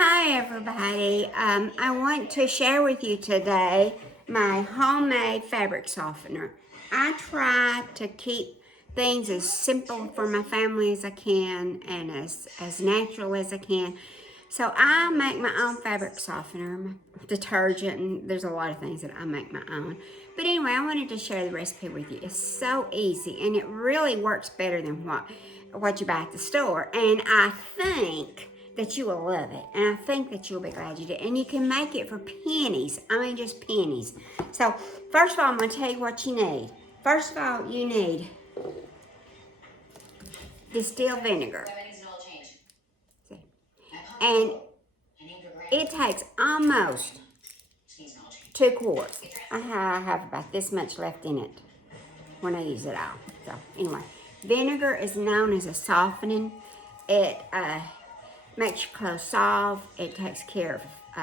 Hi everybody. I want to share with you today my homemade fabric softener. I try to keep things as simple for my family as I can and as natural as I can. So I make my own fabric softener, detergent, and there's a lot of things that I make my own. But anyway, I wanted to share the recipe with you. It's so easy and it really works better than what you buy at the store. And I think that you will love it. And I think that you'll be glad you did. And you can make it for pennies. I mean, just pennies. So, first of all, I'm going to tell you what you need. First of all, you need distilled vinegar. And it takes almost 2 quarts. I have about this much left in it when I use it all. So, anyway, vinegar is known as a softening. It makes your clothes soft. It takes care of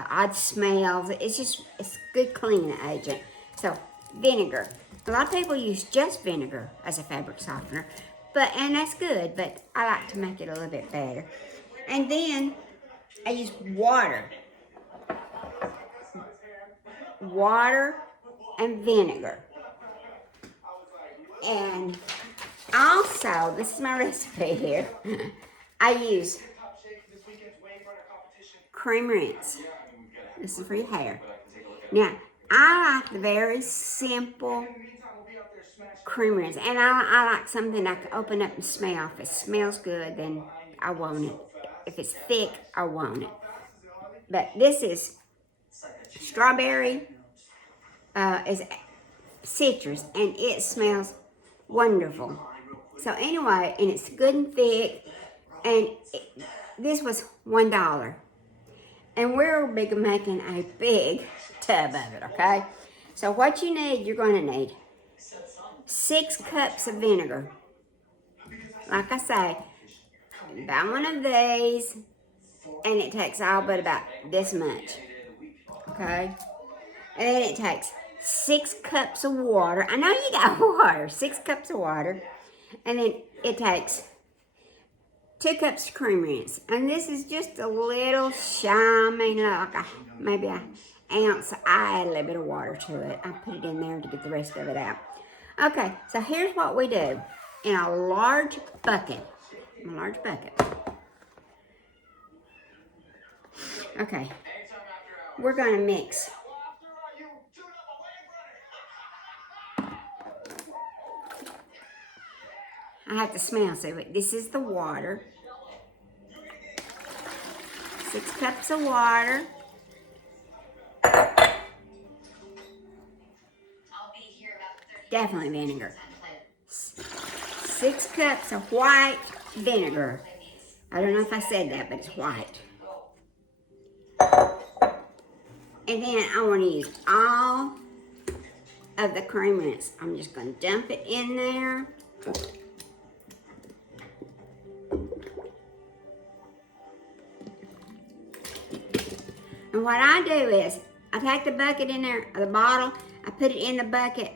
odd smells. It's good cleaning agent. So vinegar. A lot of people use just vinegar as a fabric softener, and that's good. But I like to make it a little bit better. And then I use water and vinegar. And also, this is my recipe here. I use cream rinse. This is for your hair. Now, I like the very simple cream rinse. And I like something I can open up and smell. If it smells good, then I want it. If it's thick, I want it. But this is strawberry, is citrus, and it smells wonderful. So anyway, and it's good and thick, and this was $1. And we're making a big tub of it, okay? So what you need, you're going to need 6 cups of vinegar. Like I say, buy one of these, and it takes all but about this much, okay? And then it takes 6 cups of water. I know you got water. 6 cups of water. And then it takes 2 cups of cream rinse. And this is just a little shy, maybe an ounce. I add a little bit of water to it. I put it in there to get the rest of it out. Okay, so here's what we do. In a large bucket. Okay, we're going to mix. I have to smell, so this is the water. 6 cups of water. Definitely vinegar. 6 cups of white vinegar. I don't know if I said that, but it's white. And then I want to use all of the cream rinse. I'm just going to dump it in there. And what I do is, I take the bucket in there, or the bottle, I put it in the bucket,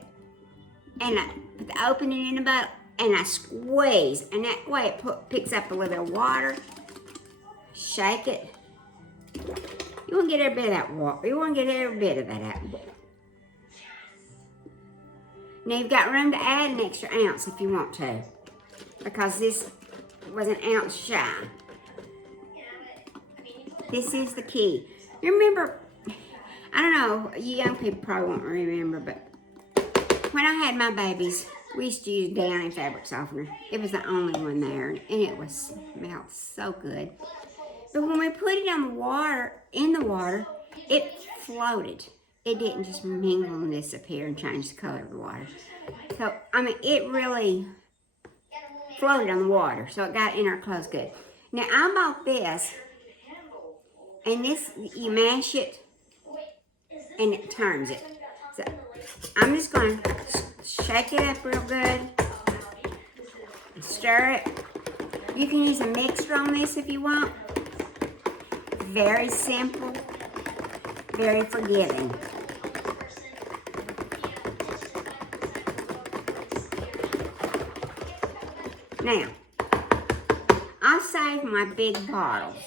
and I put the opening in the bottle, and I squeeze, and that way it picks up a little bit of water. Shake it. You want to get every bit of that water. You want to get every bit of that out. Now you've got room to add an extra ounce if you want to, because this was an ounce shy. This is the key. You remember, I don't know, you young people probably won't remember, but when I had my babies, we used to use Downy fabric softener. It was the only one there, and it smelled so good. But when we put it in the water, it floated. It didn't just mingle and disappear and change the color of the water. So, I mean, it really floated on the water, so it got in our clothes good. Now, I bought this, and this, you mash it, and it turns it. So, I'm just going to shake it up real good, and stir it. You can use a mixer on this if you want. Very simple, very forgiving. Now, I saved my big bottles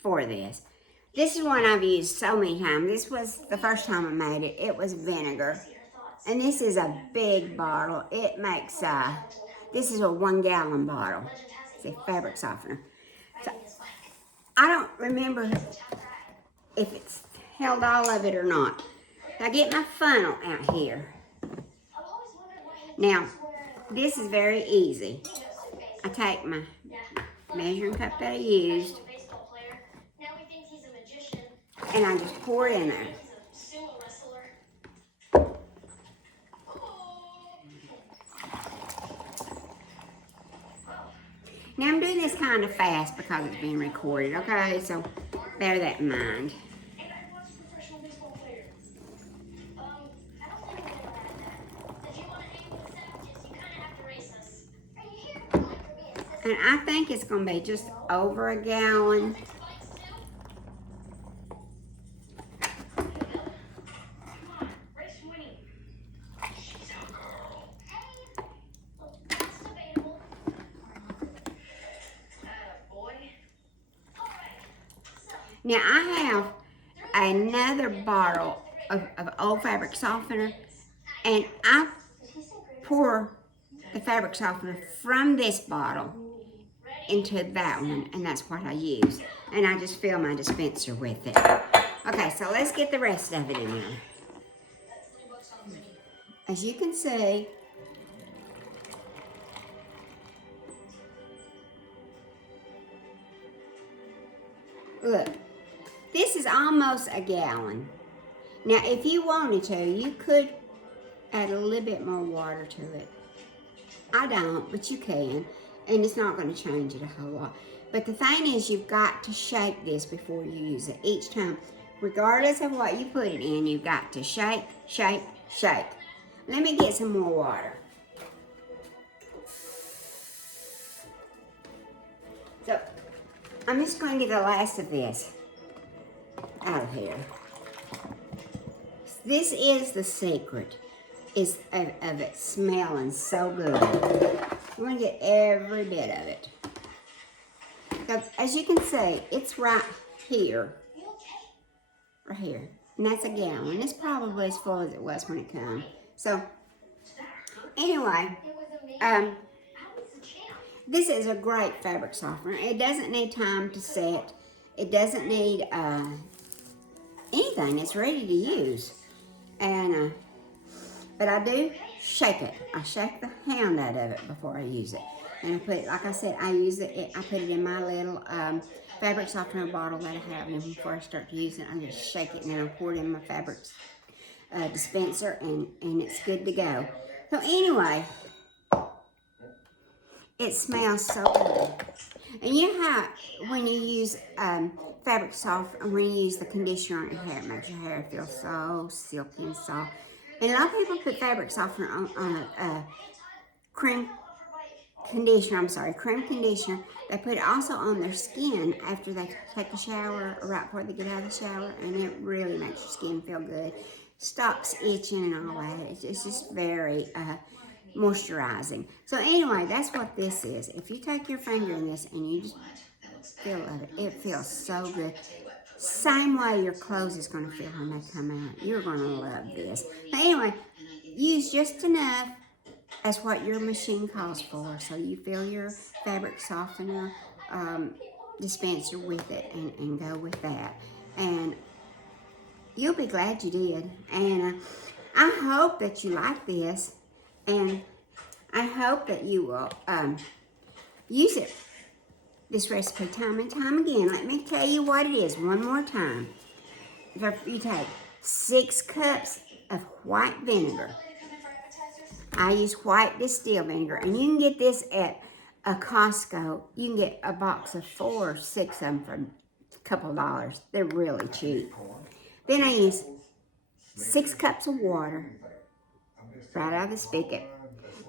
for this. This is one I've used so many times. This was the first time I made it. It was vinegar. And this is a big bottle. It makes, this is a 1 gallon bottle. It's a fabric softener. So, I don't remember if it's held all of it or not. I get my funnel out here. Now, this is very easy. I take my measuring cup that I used, and I just pour it in there. Now I'm doing this kind of fast because it's being recorded, okay? So bear that in mind. And I think it's going to be just over a gallon. Now I have another bottle of old fabric softener, and I pour the fabric softener from this bottle into that one, and that's what I use. And I just fill my dispenser with it. Okay, so let's get the rest of it in there. As you can see, look, this is almost a gallon. Now, if you wanted to, you could add a little bit more water to it. I don't, but you can, and it's not going to change it a whole lot. But the thing is, you've got to shake this before you use it each time. Regardless of what you put it in, you've got to shake, shake, shake. Let me get some more water. So, I'm just going to get the last of this out of here. This is the secret of it smelling so good. We're going to get every bit of it. So, as you can see, it's right here. Right here. And that's a gallon. It's probably as full as it was when it came. So, anyway, this is a great fabric softener. It doesn't need time to set. It doesn't need anything. It's ready to use. And but I do shake it. I shake the hound out of it before I use it. And I put it, like I said, I use it. I put it in my little fabric softener bottle that I have. And before I start to use it, I just shake it and then I pour it in my fabric dispenser, and it's good to go. So anyway, it smells so good. And you know how when you use fabric softener, when you use the conditioner on your hair, it makes your hair feel so silky and soft. And a lot of people put fabric softener on a cream conditioner. Cream conditioner. They put it also on their skin after they take a shower or right before they get out of the shower, and it really makes your skin feel good. Stops itching and all that. It's just very moisturizing. So anyway, that's what this is. If you take your finger in this and you just feel it, it feels so good. Same way your clothes is going to feel when they come out. You're going to love this. But anyway, use just enough as what your machine calls for. So you fill your fabric softener dispenser with it and go with that. And you'll be glad you did. And I hope that you like this. And I hope that you will use it, this recipe, time and time again. Let me tell you what it is one more time. If you take 6 cups of white vinegar. I use white distilled vinegar. And you can get this at a Costco. You can get a box of 4 or 6 of them for a couple of dollars. They're really cheap. Then I use 6 cups of water right out of the spigot.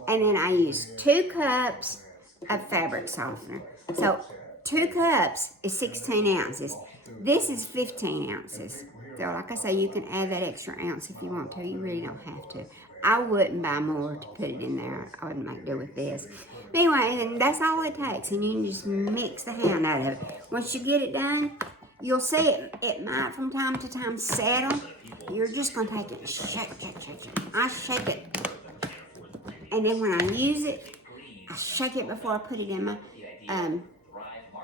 And then I use 2 cups of fabric softener. So 2 cups is 16 ounces. This is 15 ounces. So like I say, you can add that extra ounce if you want to. You really don't have to. I wouldn't buy more to put it in there. I wouldn't make do with this. But anyway, and that's all it takes. And you can just mix the hound out of it. Once you get it done, You'll see it might from time to time settle. You're just going to take it and shake. I shake it. And then when I use it, I shake it before I put it in my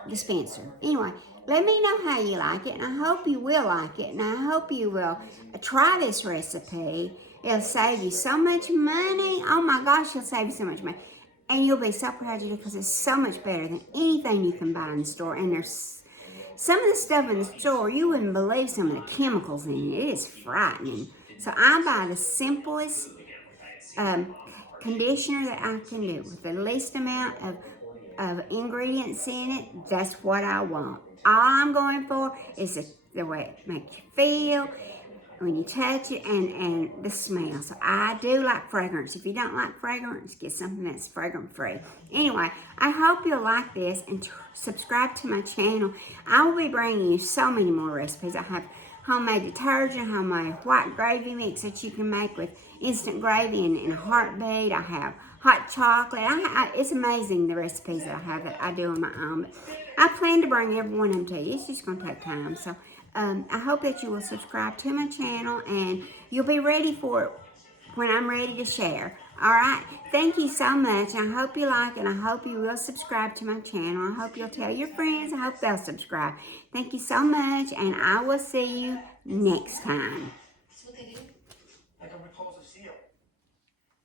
dispenser. Anyway, let me know how you like it, and I hope you will like it, and I hope you will try this recipe. It'll save you so much money. Oh my gosh, it'll save you so much money. And you'll be so proud you do, because it's so much better than anything you can buy in the store. And there's some of the stuff in the store, you wouldn't believe some of the chemicals in it. It is frightening. So I buy the simplest conditioner that I can do with the least amount of ingredients in it. That's what I want. All I'm going for is the way it makes you feel when you touch it, and the smell. So I do like fragrance. If you don't like fragrance, get something that's fragrance free. Anyway, I hope you'll like this and subscribe to my channel. I will be bringing you so many more recipes. I have homemade detergent, homemade white gravy mix that you can make with instant gravy in a heartbeat. I have hot chocolate. It's amazing the recipes that I have that I do on my own. But I plan to bring every one of them to you. It's just going to take time. So I hope that you will subscribe to my channel, and you'll be ready for it when I'm ready to share. All right. Thank you so much. I hope you like it. I hope you will subscribe to my channel. I hope you'll tell your friends. I hope they'll subscribe. Thank you so much, and I will see you next time.